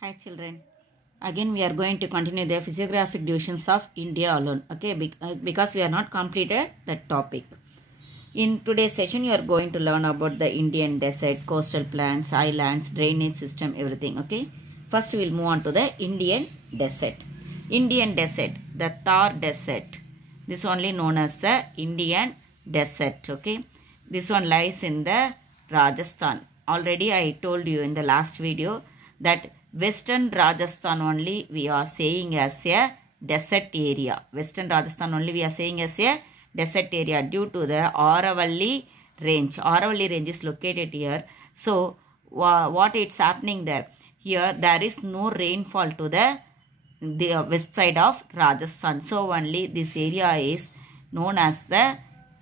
Hi children. Again we are going to continue the physiographic divisions of India alone. Okay, because we are not completed that topic. In today's session you are going to learn about the Indian desert, coastal plains, islands, drainage system, everything. Okay. First we will move on to the Indian desert. Indian desert, the Thar desert. This only known as the Indian desert. Okay. This one lies in the Rajasthan. Already I told you in the last video that Western Rajasthan only we are saying as a desert area. Western Rajasthan only we are saying as a desert area due to the Aravalli range. Aravalli range is located here. So, what it's happening there? Here there is no rainfall to the west side of Rajasthan. So, only this area is known as the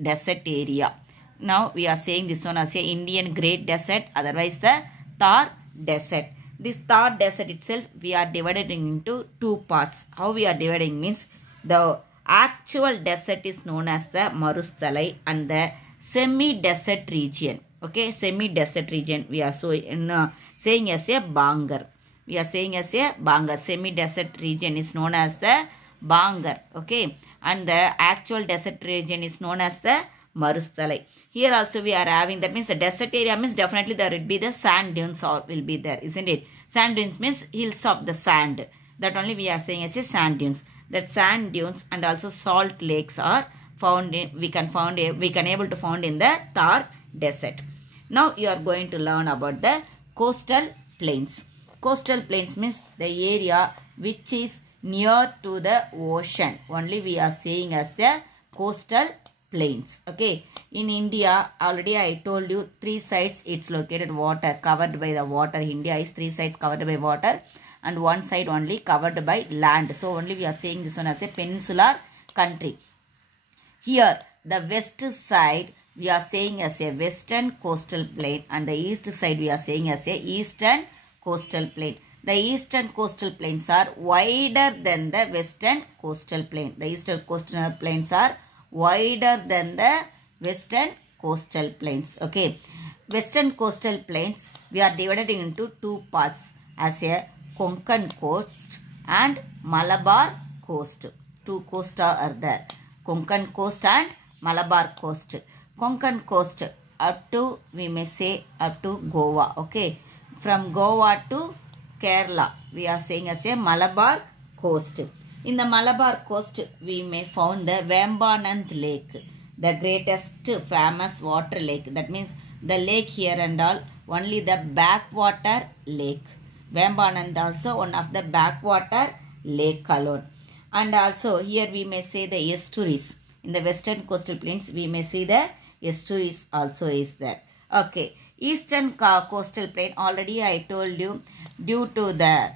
desert area. Now, we are saying this one as a Indian Great Desert, otherwise the Thar Desert. This Thar Desert itself, we are divided into two parts. How we are dividing means, the actual desert is known as the Marusthalai and the semi-desert region. Okay, semi-desert region we are saying as a Bangar. We are saying as a Bangar. Semi-desert region is known as the Bangar. Okay, and the actual desert region is known as the Marusthalai. Here also we are having, that means the desert area means definitely there will be the sand dunes or will be there, isn't it? Sand dunes means hills of the sand. That only we are saying as a sand dunes. That sand dunes and also salt lakes are found in, we can able to found in the Thar desert. Now you are going to learn about the coastal plains. Coastal plains means the area which is near to the ocean. Only we are saying as the coastal plains. Okay, in India already I told you three sides it's located water, covered by the water. India is three sides covered by water and one side only covered by land. So only we are saying this one as a peninsular country. Here the west side we are saying as a western coastal plain and the east side we are saying as a eastern coastal plain. The eastern coastal plains are wider than the western coastal plain. The eastern coastal plains are wider than the western coastal plains. Okay, western coastal plains we are divided into two parts as a Konkan coast and Malabar coast. Two coasts are there, Konkan coast and Malabar coast. Konkan coast up to, we may say up to Goa. Okay, from Goa to Kerala we are saying as a Malabar coast. In the Malabar coast, we may found the Vembanand Lake, the greatest famous water lake. That means the lake here and all, only the backwater lake. Vembanand also one of the backwater lake alone. And also here we may say the estuaries. In the western coastal plains, we may see the estuaries also is there. Okay, eastern coastal plain, already I told you, due to the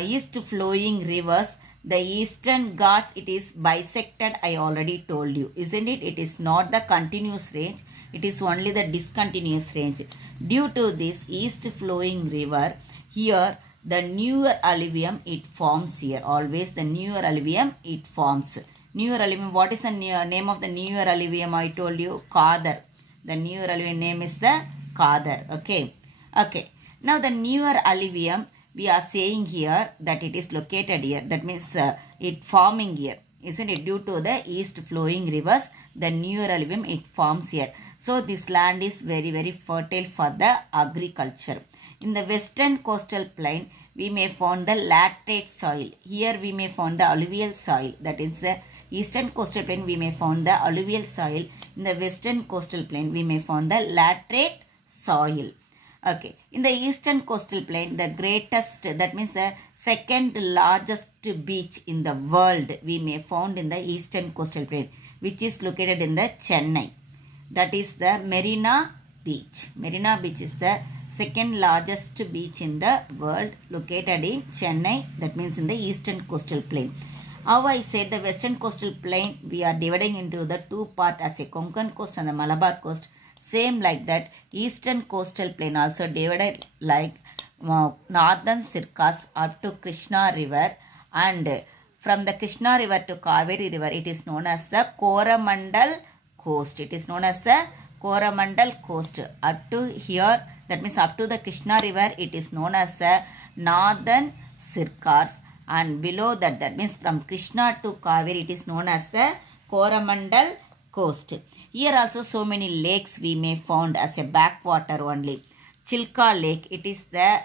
east flowing rivers, the eastern Ghats, it is bisected, I already told you, isn't it? It is not the continuous range, it is only the discontinuous range. Due to this east flowing river, here the newer alluvium it forms here. Always the newer alluvium it forms. Newer alluvium, what is the name of the newer alluvium? I told you, Kadar. The newer alluvium name is the Kadar. Okay. Okay. Now the newer alluvium, we are saying here that it is located here. That means it forming here. Isn't it? Due to the east flowing rivers, the newer alluvium it forms here. So this land is very, very fertile for the agriculture. In the western coastal plain, we may find the laterite soil. Here we may find the alluvial soil. That is the eastern coastal plain, we may find the alluvial soil. In the western coastal plain, we may find the laterite soil. Okay, in the eastern coastal plain, the greatest, that means the second largest beach in the world we may found in the eastern coastal plain, which is located in the Chennai. That is the Marina Beach. Marina Beach is the second largest beach in the world located in Chennai. That means in the eastern coastal plain. How I said the western coastal plain, we are dividing into the two parts as a Konkan coast and the Malabar coast. Same like that, eastern coastal plain also divided like northern circus up to Krishna river, and from the Krishna river to Kaveri river it is known as the Coromandel coast. It is known as the Coromandel coast. Up to here That means up to the Krishna river, it is known as the northern Sircars, and below that, that means from Krishna to Kaveri, it is known as the Coromandel coast. Here also so many lakes we may found as a backwater only. Chilka Lake, it is the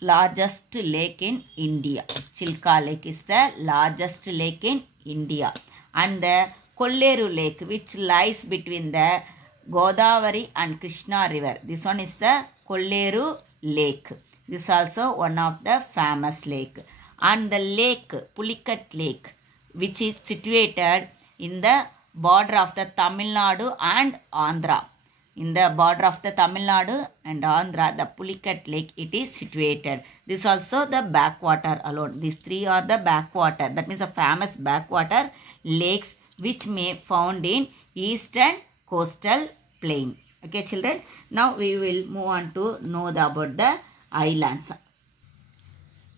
largest lake in India. Chilka Lake is the largest lake in India. And the Kolleru Lake, which lies between the Godavari and Krishna river. This one is the Kolleru Lake. This is also one of the famous lake. And the lake, Pulikat Lake, which is situated in the border of the Tamil Nadu and Andhra. In the border of the Tamil Nadu and Andhra, the Pulikat Lake, it is situated. This is also the backwater alone. These three are the backwater. That means a famous backwater lakes which may found in eastern coastal plain. Okay, children. Now we will move on to know about the islands.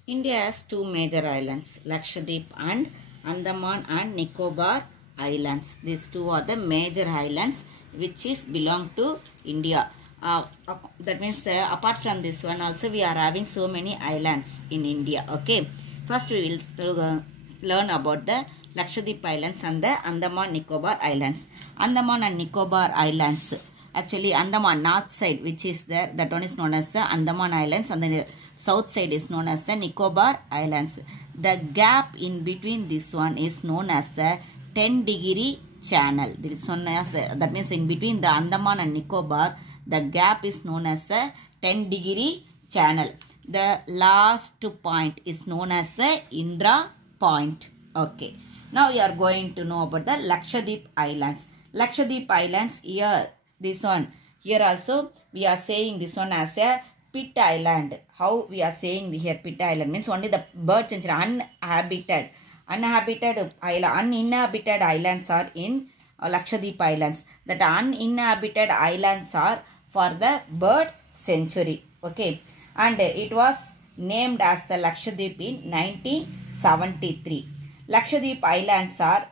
India has two major islands, Lakshadweep and Andaman and Nicobar Islands. These two are the major islands which is belong to India. That means apart from this one also we are having so many islands in India. Okay. First we will learn about the Lakshadweep Islands and the Andaman Nicobar Islands. Andaman and Nicobar Islands. Actually Andaman north side which is there, that one is known as the Andaman Islands, and the south side is known as the Nicobar Islands. The gap in between this one is known as the 10-degree channel. This is known as that means in between the Andaman and Nicobar, the gap is known as the 10-degree channel. The last point is known as the Indra Point. Okay. Now we are going to know about the Lakshadweep Islands. Lakshadweep Islands, here this one, here also we are saying this one as a pit island. How we are saying here pit island means only the bird century, uninhabited islands are in Lakshadweep Islands. That uninhabited islands are for the bird century. Okay, and it was named as the Lakshadweep in 1973. Lakshadweep Islands are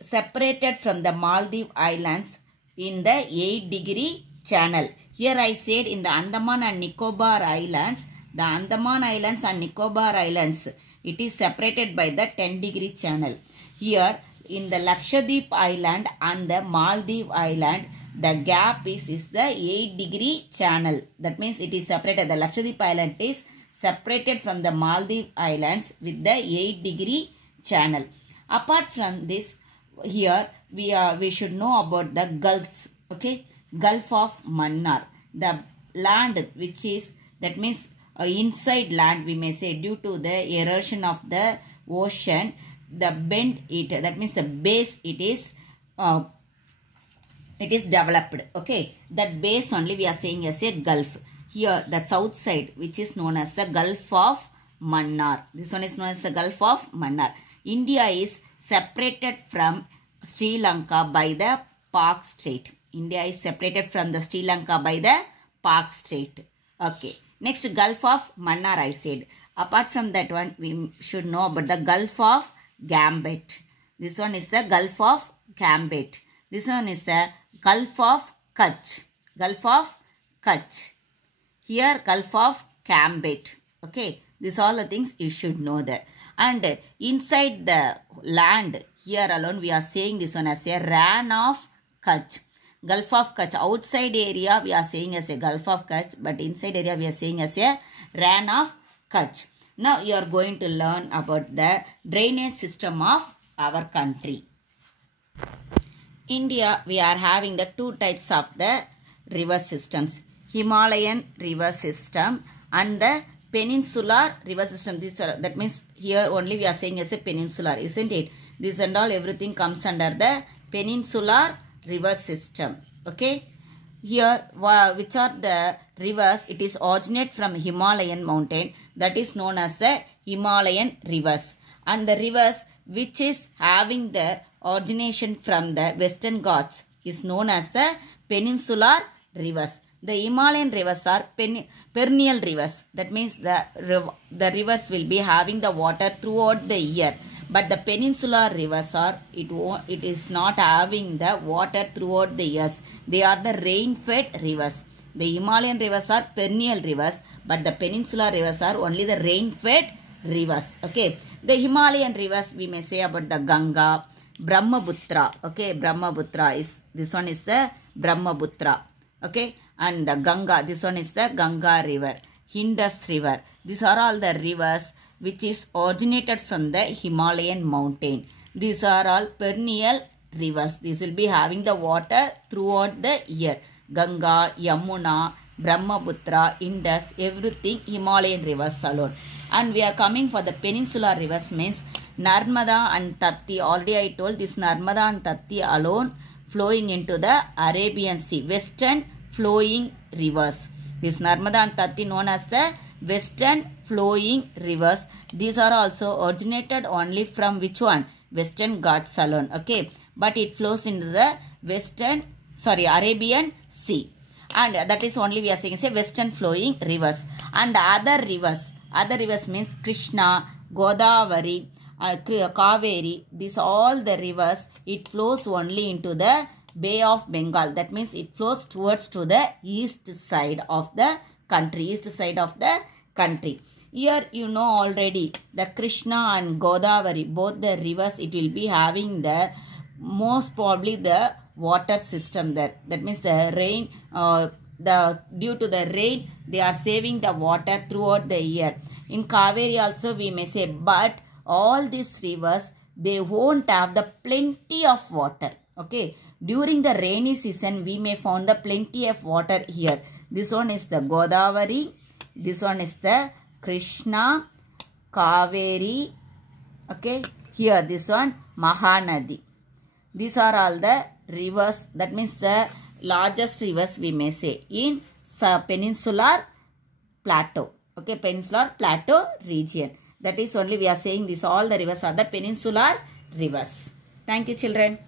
separated from the Maldives Islands in the 8-degree channel. Here I said in the Andaman and Nicobar Islands, the Andaman Islands and Nicobar Islands, it is separated by the 10-degree channel. Here in the Lakshadweep Island and the Maldives Island, the gap is the 8-degree channel. That means it is separated. The Lakshadweep Island is separated from the Maldives Islands with the 8-degree channel. Apart from this, here we should know about the gulfs. Okay, Gulf of Mannar, the land which is, that means inside land we may say, due to the erosion of the ocean, the bend it, that means the base it is developed. Okay, that base only we are saying as a gulf. Here the south side which is known as the Gulf of Mannar. This one is known as the Gulf of Mannar. India is separated from Sri Lanka by the Pak Strait. India is separated from the Sri Lanka by the Pak Strait. Okay. Next, Gulf of Mannar I said. Apart from that one, we should know about the Gulf of Gambit. This one is the Gulf of Gambit. This one is the Gulf of Kutch. Gulf of Kutch. Here, Gulf of Gambit. Okay. These all the things you should know there. And inside the land, here alone we are saying this one as a Rann of Kutch. Gulf of Kutch. Outside area we are saying as a Gulf of Kutch, but inside area we are saying as a Rann of Kutch. Now you are going to learn about the drainage system of our country. India, we are having the two types of the river systems. Himalayan river system and the peninsular river system. This that means here only we are saying as a peninsular, isn't it? This and all everything comes under the peninsular river system. Okay. Here which are the rivers? It is originate from Himalayan mountain, that is known as the Himalayan rivers. And the rivers which is having the origination from the Western Ghats is known as the peninsular rivers. The Himalayan rivers are perennial rivers. That means the rivers will be having the water throughout the year. But the peninsular rivers are, it is not having the water throughout the years. They are the rain-fed rivers. The Himalayan rivers are perennial rivers, but the peninsular rivers are only the rain-fed rivers. Okay, the Himalayan rivers we may say about the Ganga, Brahmaputra. Okay, Brahmaputra is, this one is the Brahmaputra. Okay, and the Ganga, this one is the Ganga river, Indus river. These are all the rivers which is originated from the Himalayan mountain. These are all perennial rivers. These will be having the water throughout the year. Ganga, Yamuna, Brahmaputra, Indus, everything Himalayan rivers alone. And we are coming for the peninsular rivers, means Narmada and Tapti. Already I told this Narmada and Tapti alone flowing into the Arabian Sea, western flowing rivers. This Narmada and Tapti known as the western flowing rivers. These are also originated only from which one? Western Ghats alone. Okay, but it flows into the Arabian Sea, and that is only we are saying say western flowing rivers. And other rivers means Krishna, Godavari, Kaveri. These all the rivers, it flows only into the Bay of Bengal. That means it flows towards to the east side of the country. Here you know already the Krishna and Godavari, both the rivers, it will be having the most probably the water system there. That means the rain, due to the rain, they are saving the water throughout the year. In Kaveri also we may say, but all these rivers, they won't have the plenty of water. Okay, during the rainy season we may find the plenty of water here. This one is the Godavari, this one is the Krishna, Kaveri. Okay, here this one Mahanadi. These are all the rivers, that means the largest rivers we may say in peninsular plateau. Okay, peninsular plateau region. That is only we are saying this all the rivers are the peninsular rivers. Thank you children.